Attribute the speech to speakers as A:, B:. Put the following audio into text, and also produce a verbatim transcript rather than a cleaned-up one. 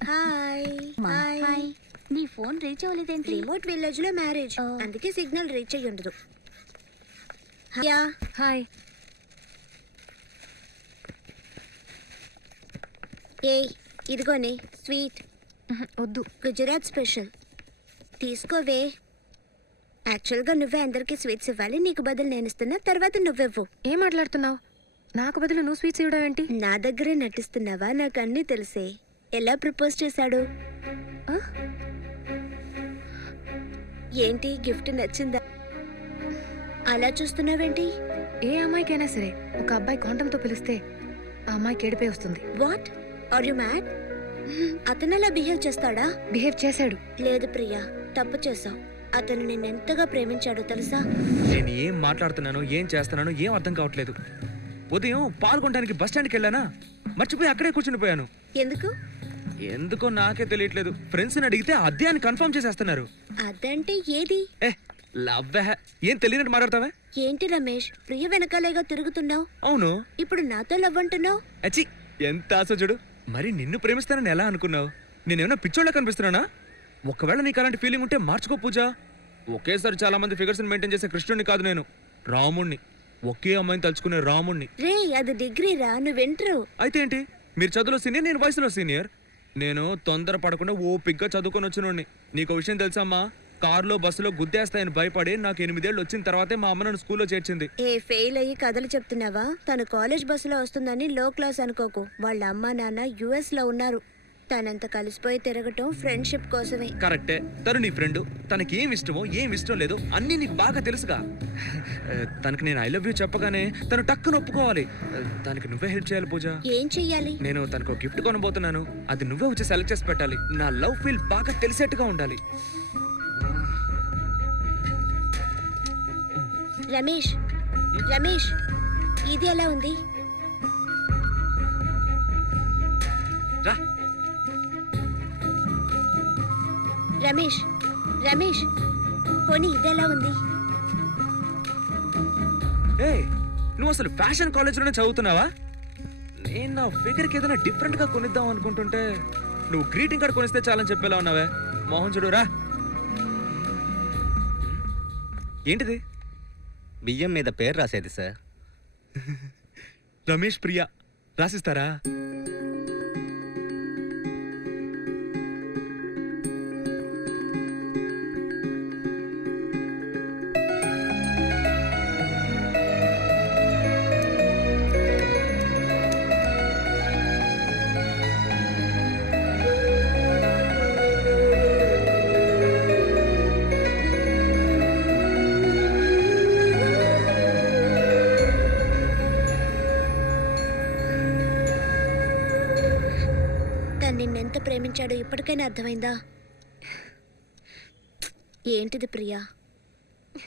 A: Hi
B: hi. నీ phone reach అవ్వలేదేంటి?
A: Remote village లో మ్యారేజ్, అందుకే సిగ్నల్ రీచ్ అయ్యి ఉండదు. Yeah
C: hi.
A: ఏ ఇదిగోనే స్వీట్,
C: వద్దు.
A: గుజరాత్ స్పెషల్ తీసుకోవే. యాక్చువల్గా నువ్వే అందరికీ స్వీట్స్ ఇవ్వాలి, నీకు బదులు నేను ఇస్తున్నా, తర్వాత నువ్వెవ్వు.
C: ఏం మాట్లాడుతున్నావు? నాకు బదులు నువ్వు స్వీట్స్ ఇవ్వడం ఏంటి?
A: నా దగ్గరే నటిస్తున్నావా? నాకు అన్నీ తెలిసే. ఎలా ప్రపోజ్ చేశాడు? ఏంటి గిఫ్ట్ నచ్చిందా? అలా చూస్తున్నావేంటి?
C: ఏ అమ్మాయికైనా సరే ఒక అబ్బాయి కాంటంతో పిలిస్తే ఆ అమ్మాయికి ఏడిపే వస్తుంది.
A: What are you mad? అతను అలా బిహేవ్ చేస్తాడా?
C: బిహేవ్ చేశాడు.
A: లేదు ప్రియా, తప్పు చేసావు. అతను నిన్నెంతగా ప్రేమించాడో తెలుసా?
D: నేను ఏం మాట్లాడుతున్నానో ఏం చేస్తున్నానో ఏం అర్థం కావట్లేదు. ఉదయం పాల్గొనడానికి బస్ స్టాండ్కి వెళ్ళానా, మర్చిపోయి అక్కడే కూర్చునిపోయాను.
A: ఎందుకు?
D: ఎందుకో నాకే తెలియట్లేదు. ఫ్రెండ్స్ని అడిగితే అదే అని కన్ఫర్మ్ చేసేస్తున్నారు.
A: అదంటే ఏది?
D: ఏ లవ్ ఏం తెలియనట్టు మాట్లాడతావే?
A: ఏంటి రమేష్, ప్రియ వెనకాలేగా తిరుగుతున్నావు?
D: అవును.
A: ఇప్పుడు నాతో లవ్ అంటున్నావు?
D: అచ్చి ఎంత ఆశ చూడు. మరి నిన్ను ప్రేమిస్తానని ఎలా అనుకున్నావు? నేనేమన్నా పిచ్చోళ్ళ కనిపిస్తున్నానా? ఒకవేళ నీకు అలాంటి ఫీలింగ్ ఉంటే మార్చుకో పూజ. ఒకేసారి చాలా మంది ఫిగర్స్ మెయింటైన్ చేసే కృష్ణుడిని కాదు నేను, రాముణ్ణి. ఒకే అమ్మాయిని తలుచుకునే రాముణ్ణి.
A: రే అది డిగ్రీ రా, నువ్వు వింటరు.
D: అయితే ఏంటి? మీరు చదువులో సీనియర్, నేను వయసులో సీనియర్. నేను తొందర పడకుండా ఓపిగ్గా చదువుకొని వచ్చినోడిని. నీకు విషయం తెలుసమ్మా, కారులో బస్సులో గుద్దేస్తాయని భయపడి నాకు ఎనిమిదేళ్ళు వచ్చిన తర్వాతే మా అమ్మ నన్ను స్కూల్లో చేర్చింది.
A: ఏ ఫెయిల్ అయ్యి కథలు చెప్తున్నావా? తను కాలేజ్ బస్సులో వస్తుందని లో క్లాస్ అనుకోకు. వాళ్ళ అమ్మా నాన్న యుఎస్ లో ఉన్నారు. తనంత కలిసిపోయి తిరగటం ఫ్రెండ్షిప్ కోసమే.
D: కరెక్టే. తను నీ ఫ్రెండ్, తనకి ఏం ఇష్టమో ఏం ఇష్టం లేదో అన్నీ నీకు బాగా తెలుసుగా. తనకి నేను ఐ లవ్ యూ చెప్పగానే తను టక్కున ఒప్పుకోవాలి. తనకి నువ్వే హెల్ప్ చేయాలి పూజ.
A: ఏం చెయ్యాలి?
D: నేను తనకు గిఫ్ట్ కొనబోతున్నాను, అది నువ్వే వచ్చి సెలెక్ట్ చేసి పెట్టాలి. నా లవ్ ఫీల్ బాగా తెలిసేట్టుగా ఉండాలి.
A: రమేష్ రమేష్ ఇది ఎలా ఉంది?
D: రా
A: రమేష్ రమేష్ పోనీ ఇది ఎలా ఉంది?
D: ఏ నువ్వు అసలు ఫ్యాషన్ కాలేజ్లోనే చదువుతున్నావా? నేను నా ఫిగర్కి ఏదైనా డిఫరెంట్గా కొనిద్దాం అనుకుంటుంటే నువ్వు గ్రీటింగ్ కార్డ్ కొనిస్తే చాలని చెప్పేలా ఉన్నావే. మోహన్ చూడు రా. ఏంటిది?
E: బియ్యం మీద పేరు రాసేది సార్.
D: రమేష్ ప్రియా రాసిస్తారా?
A: నిన్నెంత ప్రేమించాడో ఇప్పటికైనా అర్థమైందా? ఏంటిది ప్రియా?